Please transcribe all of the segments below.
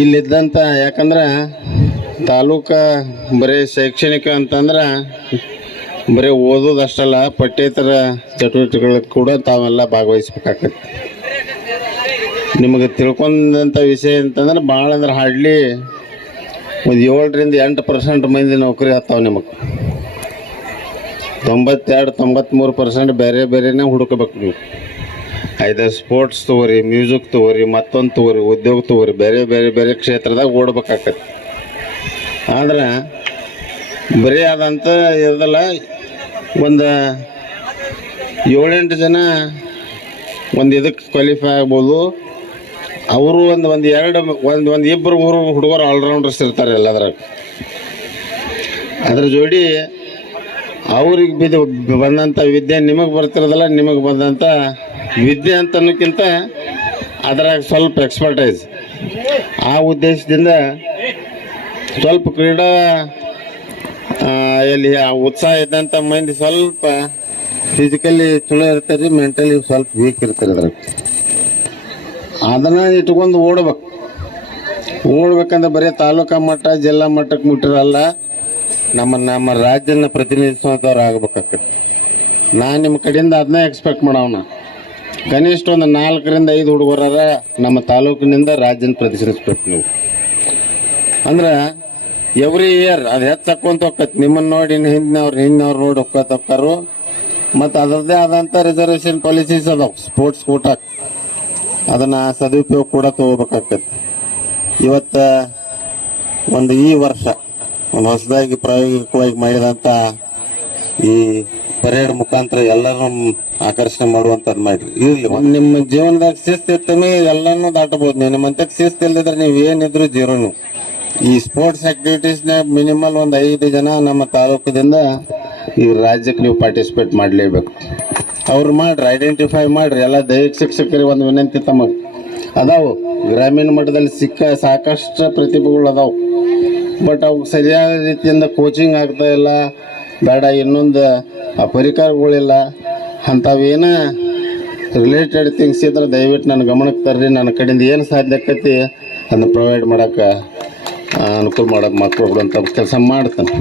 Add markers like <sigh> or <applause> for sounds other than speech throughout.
ಇಲ್ಲಿದ್ದಂಥ ಯಾಕಂದ್ರೆ ತಾಲೂಕ ಬರೀ ಶೈಕ್ಷಣಿಕ ಅಂತಂದ್ರೆ ಬರೀ ಓದೋದಷ್ಟಲ್ಲ ಪಠ್ಯೇತರ ಚಟುವಟಿಕೆಗಳು ಕೂಡ ತಾವೆಲ್ಲ ಭಾಗವಹಿಸ್ಬೇಕಾಗತ್ತೆ. ನಿಮಗೆ ತಿಳ್ಕೊಂಡಂಥ ವಿಷಯ ಅಂತಂದ್ರೆ ಭಾಳ ಅಂದ್ರೆ ಹಾರ್ಡ್ಲಿ ಒಂದು ಏಳರಿಂದ ಎಂಟು ಪರ್ಸೆಂಟ್ ಮಂದಿ ನೌಕರಿ ಆಗ್ತಾವೆ ನಿಮಗೆ. ತೊಂಬತ್ತೆರಡು ತೊಂಬತ್ತ್ಮೂರು ಪರ್ಸೆಂಟ್ ಬೇರೆ ಬೇರೆನೇ ಹುಡುಕಬೇಕು ನೀವು. ಐದು ಸ್ಪೋರ್ಟ್ಸ್ ತಗೋರಿ ಮ್ಯೂಸಿಕ್ ತಗೋರಿ ಮತ್ತೊಂದು ತಗೋರಿ ಉದ್ಯೋಗ ತಗೋರಿ ಬೇರೆ ಬೇರೆ ಬೇರೆ ಕ್ಷೇತ್ರದಾಗ ಓಡ್ಬೇಕಾಕತಿ ಆದ್ರೆ ಬರೀ ಆದಂಥ ಇರೋದಲ್ಲ, ಒಂದು ಏಳೆಂಟು ಜನ ಒಂದು ಇದಕ್ಕೆ ಕ್ವಾಲಿಫೈ ಆಗ್ಬೋದು. ಅವರು ಒಂದು ಒಂದು ಎರಡು, ಒಂದು ಒಂದು ಇಬ್ಬರು ಮೂರು ಹುಡುಗರು ಆಲ್ರೌಂಡರ್ಸ್ ಇರ್ತಾರೆ ಎಲ್ಲದ್ರಾಗ. ಅದ್ರ ಜೋಡಿ ಅವ್ರಿಗೆ ಬಿದ್ದು ಬಂದಂಥ ವಿದ್ಯೆ ನಿಮಗೆ ಬರ್ತಿರೋದಲ್ಲ, ನಿಮಗೆ ಬಂದಂಥ ವಿದ್ಯೆ ಅಂತ ಅನ್ನೋಕ್ಕಿಂತ ಅದ್ರಾಗ ಸ್ವಲ್ಪ ಎಕ್ಸ್ಪರ್ಟೈಸ್ ಆ ಉದ್ದೇಶದಿಂದ ಸ್ವಲ್ಪ ಕ್ರೀಡಾ ಎಲ್ಲಿ ಆ ಉತ್ಸಾಹ ಇದ್ದಂಥ ಮಂದಿ ಸ್ವಲ್ಪ ಫಿಸಿಕಲಿ ಚಲೋ ಇರ್ತಾರೆ ಮೆಂಟಲಿ ಸ್ವಲ್ಪ ವೀಕ್ ಇರ್ತಾರೆ ಅದ್ರಾಗ. ಅದನ್ನ ಇಟ್ಕೊಂಡು ಓಡ್ಬೇಕು. ಓಡ್ಬೇಕಂದ್ರೆ ಬರೀ ತಾಲೂಕಾ ಮಟ್ಟ, ಜಿಲ್ಲಾ ಮಟ್ಟಕ್ಕೆ ಮುಟ್ಟಿರಲ್ಲ, ನಮ್ಮ ನಮ್ಮ ರಾಜ್ಯನ ಪ್ರತಿನಿಧಿಸುವಂಥವ್ರು ಆಗ್ಬೇಕಾಗ್ತದೆ ನಾನು ನಿಮ್ಮ ಕಡೆಯಿಂದ ಅದನ್ನೇ ಎಕ್ಸ್ಪೆಕ್ಟ್ ಮಾಡವನ. ಕನಿಷ್ಠ ಒಂದು ನಾಲ್ಕರಿಂದ ಐದು ಹುಡುಗರ ನಮ್ಮ ತಾಲೂಕಿನಿಂದ ರಾಜ್ಯನ ಪ್ರತಿನಿಧಿಸ್ಬೇಕು ನೀವು. ಅಂದ್ರೆ ಎವ್ರಿ ಇಯರ್ ಅದು ಹೆಚ್ಚಕ್ಕೊಂತ ಹೋಗ್ತೈತಿ ನಿಮ್ಮನ್ನು ನೋಡಿ ಹಿಂದಿನವ್ರು ಹಿಂದಿನವ್ರು ನೋಡಿ ಹೋಗ್ತಾ ಹೋಗ್ತಾರು ಮತ್ತು ಅದರದ್ದೇ ಆದಂಥ ರಿಸರ್ವೇಷನ್ ಪಾಲಿಸೀಸ್ ಅದಾವೆ ಸ್ಪೋರ್ಟ್ಸ್ ಕೂಟಕ್ಕೆ ಅದನ್ನು ಸದುಪಯೋಗ ಕೂಡ ತಗೋಬೇಕಾಗ್ತೈತಿ. ಇವತ್ತು ಒಂದು ಈ ವರ್ಷ, ಒಂದು ಹೊಸದಾಗಿ ಪ್ರಾಯೋಗಿಕವಾಗಿ ಮಾಡಿದಂಥ ಈ ಪರೇಡ್ ಮುಖಾಂತರ ಎಲ್ಲರೂ ಆಕರ್ಷಣೆ ಮಾಡುವಂತ ಮಾಡ್ರಿ. ಇರ್ಲಿ ನಿಮ್ಮ ಜೀವನದಾಗ ಶಿಸ್ತು ಇರ್ತಮಿ ಎಲ್ಲಾನು ದಾಟಬಹುದು ನೀವು ನಿಮ್ಮಂತ ಶಿಸ್ತು ಇಲ್ಲದಿದ್ರೆ ನೀವು ಏನಿದ್ರು ಜೀರೋನು ಈ ಸ್ಪೋರ್ಟ್ಸ್ ಆಕ್ಟಿವಿಟೀಸ್ನಾಗ ಮಿನಿಮಲ್ ಒಂದು ಐದು ಜನ ನಮ್ಮ ತಾಲೂಕದಿಂದ ಈ ರಾಜ್ಯಕ್ಕೆ ನೀವು ಪಾರ್ಟಿಸಿಪೇಟ್ ಮಾಡಲೇಬೇಕು. ಅವ್ರು ಮಾಡ್ರಿ ಐಡೆಂಟಿಫೈ ಮಾಡ್ರಿ. ಎಲ್ಲ ದೈಹಿಕ ಶಿಕ್ಷಕರಿಗೆ ಒಂದು ವಿನಂತಿ ತಮಗೆ ಅದಾವು. ಗ್ರಾಮೀಣ ಮಟ್ಟದಲ್ಲಿ ಸಿಕ್ಕ ಸಾಕಷ್ಟು ಪ್ರತಿಭೆಗಳು ಅದಾವು. ಬಟ್ ಅವು ಸರಿಯಾದ ರೀತಿಯಿಂದ ಕೋಚಿಂಗ್ ಆಗ್ತಾ ಇಲ್ಲ. ಬೇಡ, ಇನ್ನೊಂದು ಆ ಪರಿಕರಗಳಿಲ್ಲ, ಅಂಥವೇನ ರಿಲೇಟೆಡ್ ಥಿಂಗ್ಸ್ ಇದ್ರೆ ದಯವಿಟ್ಟು ನನ್ನ ಗಮನಕ್ಕೆ ತರ್ರಿ. ನನ್ನ ಕಡೆಯಿಂದ ಏನು ಸಾಧ್ಯ ಆಕೈತಿ, ಅದನ್ನ ಪ್ರೊವೈಡ್ ಮಾಡೋಕೆ ಅನುಕೂಲ ಮಾಡೋಕೆ ಮಾಡ್ಕೊಡ್ಬಿಡುವಂಥ ಕೆಲಸ ಮಾಡ್ತಾನೆ.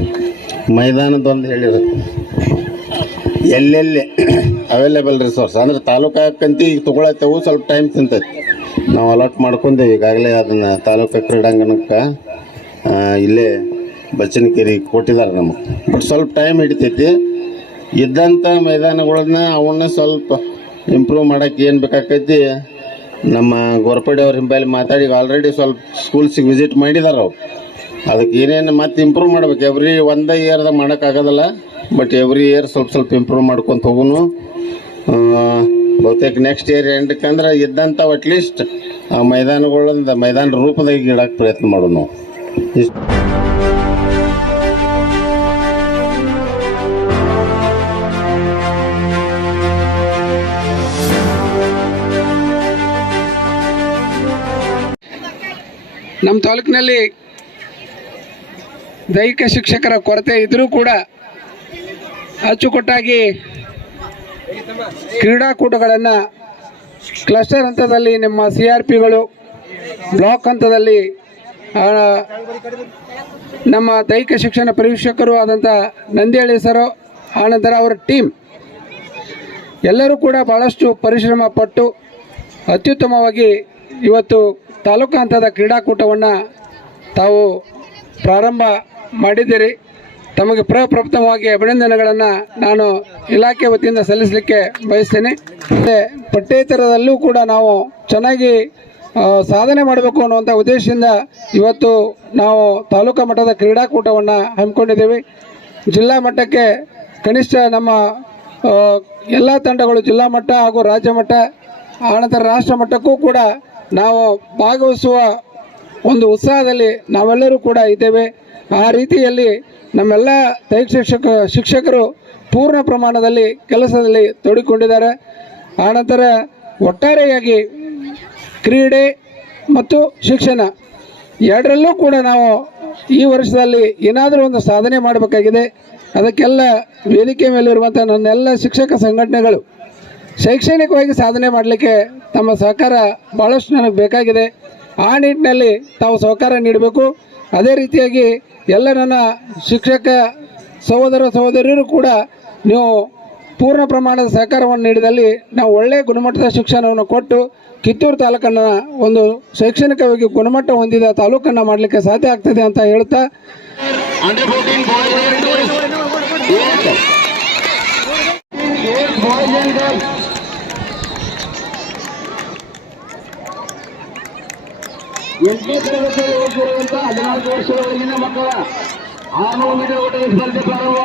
ಮೈದಾನದೊಂದು ಹೇಳಿದ್ರು ಎಲ್ಲೆಲ್ಲಿ <clears throat> ಅವೈಲೇಬಲ್ ರಿಸೋರ್ಸ್ ಅಂದ್ರೆ ತಾಲೂಕಾಕಂತ ಈಗ ತೊಗೊಳತ್ತೇವು, ಸ್ವಲ್ಪ ಟೈಮ್ ತಿಂತೈತಿ. ನಾವು ಅಲಾಟ್ ಮಾಡ್ಕೊಂಡೇವೆ, ಈಗಾಗಲೇ ಅದನ್ನು ತಾಲೂಕು ಕ್ರೀಡಾಂಗಣಕ್ಕೆ ಇಲ್ಲೇ ಬಚ್ಚನಕೇರಿ ಕೊಟ್ಟಿದ್ದಾರೆ ನಮಗೆ. ಬಟ್ ಸ್ವಲ್ಪ ಟೈಮ್ ಹಿಡಿತೈತಿ. ಇದ್ದಂಥ ಮೈದಾನಗಳನ್ನ ಅವನ್ನ ಸ್ವಲ್ಪ ಇಂಪ್ರೂವ್ ಮಾಡೋಕ್ಕೆ ಏನು ಬೇಕಾಕೈತಿ? ನಮ್ಮ ಗೋರ್ಪಡೆ ಅವ್ರ ಹಿಂಬಲ್ಲಿ ಮಾತಾಡಿ ಆಲ್ರೆಡಿ ಸ್ವಲ್ಪ ಸ್ಕೂಲ್ಸಿಗೆ ವಿಸಿಟ್ ಮಾಡಿದಾರೆ ಅವ್ರು. ಅದಕ್ಕೆ ಏನೇನು ಮತ್ತೆ ಇಂಪ್ರೂವ್ ಮಾಡ್ಬೇಕು? ಎವ್ರಿ ಒಂದೇ ಇಯರ್ದಾಗ ಮಾಡೋಕ್ಕಾಗೋದಿಲ್ಲ ಬಟ್ ಎವ್ರಿ ಇಯರ್ ಸ್ವಲ್ಪ ಸ್ವಲ್ಪ ಇಂಪ್ರೂವ್ ಮಾಡ್ಕೊತ ಹೋಗುನು. ಬಹುತೇಕ ನೆಕ್ಸ್ಟ್ ಇಯರ್ ಎಂಟಕ್ಕೆ ಅಂದ್ರೆ ಇದ್ದಂಥವು ಅಟ್ಲೀಸ್ಟ್ ಆ ಮೈದಾನಗಳಿಂದ ಮೈದಾನ ರೂಪದಾಗ ಇಡಕ್ಕೆ ಪ್ರಯತ್ನ ಮಾಡೋಣ ನಮ್ಮ ತಾಲೂಕಿನಲ್ಲಿ ದೈಹಿಕ ಶಿಕ್ಷಕರ ಕೊರತೆ ಇದ್ದರೂ ಕೂಡ ಅಚ್ಚುಕಟ್ಟಾಗಿ ಕ್ರೀಡಾಕೂಟಗಳನ್ನು ಕ್ಲಸ್ಟರ್ ಹಂತದಲ್ಲಿ ನಿಮ್ಮ ಸಿ ಆರ್ ಪಿಗಳು, ಬ್ಲಾಕ್ ಹಂತದಲ್ಲಿ ನಮ್ಮ ದೈಹಿಕ ಶಿಕ್ಷಣ ಪರೀಕ್ಷಕರು ಆದಂಥ ನಂದಿಹಳ್ಳಿ ಸರು ಆನಂತರ ಅವರ ಟೀಮ್, ಎಲ್ಲರೂ ಕೂಡ ಭಾಳಷ್ಟು ಪರಿಶ್ರಮ ಪಟ್ಟು ಅತ್ಯುತ್ತಮವಾಗಿ ಇವತ್ತು ತಾಲೂಕು ಹಂತದ ಕ್ರೀಡಾಕೂಟವನ್ನು ತಾವು ಪ್ರಾರಂಭ ಮಾಡಿದ್ದೀರಿ. ತಮಗೆ ಪ್ರಪ್ರಥಮವಾಗಿ ಅಭಿನಂದನೆಗಳನ್ನು ನಾನು ಇಲಾಖೆ ವತಿಯಿಂದ ಸಲ್ಲಿಸಲಿಕ್ಕೆ ಬಯಸ್ತೇನೆ. ಮತ್ತು ಪಠ್ಯೇತರದಲ್ಲೂ ಕೂಡ ನಾವು ಚೆನ್ನಾಗಿ ಸಾಧನೆ ಮಾಡಬೇಕು ಅನ್ನುವಂಥ ಉದ್ದೇಶದಿಂದ ಇವತ್ತು ನಾವು ತಾಲೂಕು ಮಟ್ಟದ ಕ್ರೀಡಾಕೂಟವನ್ನು ಹಮ್ಮಿಕೊಂಡಿದ್ದೀವಿ. ಜಿಲ್ಲಾ ಮಟ್ಟಕ್ಕೆ ಕನಿಷ್ಠ ನಮ್ಮ ಎಲ್ಲ ತಂಡಗಳು ಜಿಲ್ಲಾ ಮಟ್ಟ ಹಾಗೂ ರಾಜ್ಯ ಮಟ್ಟ ಆನಂತರ ರಾಷ್ಟ್ರ ಮಟ್ಟಕ್ಕೂ ಕೂಡ ನಾವು ಭಾಗವಹಿಸುವ ಒಂದು ಉತ್ಸಾಹದಲ್ಲಿ ನಾವೆಲ್ಲರೂ ಕೂಡ ಇದ್ದೇವೆ. ಆ ರೀತಿಯಲ್ಲಿ ನಮ್ಮೆಲ್ಲ ದೈಹಿಕ ಶಿಕ್ಷಕ, ಶಿಕ್ಷಕರು ಪೂರ್ಣ ಪ್ರಮಾಣದಲ್ಲಿ ಕೆಲಸದಲ್ಲಿ ತೊಡಿಕೊಂಡಿದ್ದಾರೆ ಆನಂತರ ಒಟ್ಟಾರೆಯಾಗಿ ಕ್ರೀಡೆ ಮತ್ತು ಶಿಕ್ಷಣ ಎರಡರಲ್ಲೂ ಕೂಡ ನಾವು ಈ ವರ್ಷದಲ್ಲಿ ಏನಾದರೂ ಒಂದು ಸಾಧನೆ ಮಾಡಬೇಕಾಗಿದೆ. ಅದಕ್ಕೆಲ್ಲ ವೇದಿಕೆ ಮೇಲಿರುವಂಥ ನನ್ನೆಲ್ಲ ಶಿಕ್ಷಕ ಸಂಘಟನೆಗಳು ಶೈಕ್ಷಣಿಕವಾಗಿ ಸಾಧನೆ ಮಾಡಲಿಕ್ಕೆ ತಮ್ಮ ಸಹಕಾರ ಭಾಳಷ್ಟು ನನಗೆ ಬೇಕಾಗಿದೆ. ಆ ನಿಟ್ಟಿನಲ್ಲಿ ತಾವು ಸಹಕಾರ ನೀಡಬೇಕು. ಅದೇ ರೀತಿಯಾಗಿ ಎಲ್ಲ ನನ್ನ ಶಿಕ್ಷಕ ಸಹೋದರ ಸಹೋದರಿಯರು ಕೂಡ ನೀವು ಪೂರ್ಣ ಪ್ರಮಾಣದ ಸಹಕಾರವನ್ನು ನೀಡಿದಲ್ಲಿ ನಾವು ಒಳ್ಳೆಯ ಗುಣಮಟ್ಟದ ಶಿಕ್ಷಣವನ್ನು ಕೊಟ್ಟು ಕಿತ್ತೂರು ತಾಲೂಕನ್ನು ಒಂದು ಶೈಕ್ಷಣಿಕವಾಗಿ ಗುಣಮಟ್ಟ ಹೊಂದಿದ ತಾಲೂಕನ್ನು ಮಾಡಲಿಕ್ಕೆ ಸಾಧ್ಯ ಆಗ್ತದೆ ಅಂತ ಹೇಳ್ತಾ ಎಂಟನೇ ತರಗತಿಯಲ್ಲಿ ಓದಿರುವಂತಹ ಹದಿನಾಲ್ಕು ವರ್ಷದ ಒಳಗಿನ ಮಕ್ಕಳ ಆರು ಮೀಟರ್ ಓಟದ ಸ್ಪರ್ಧೆ ಪ್ರಾರಂಭ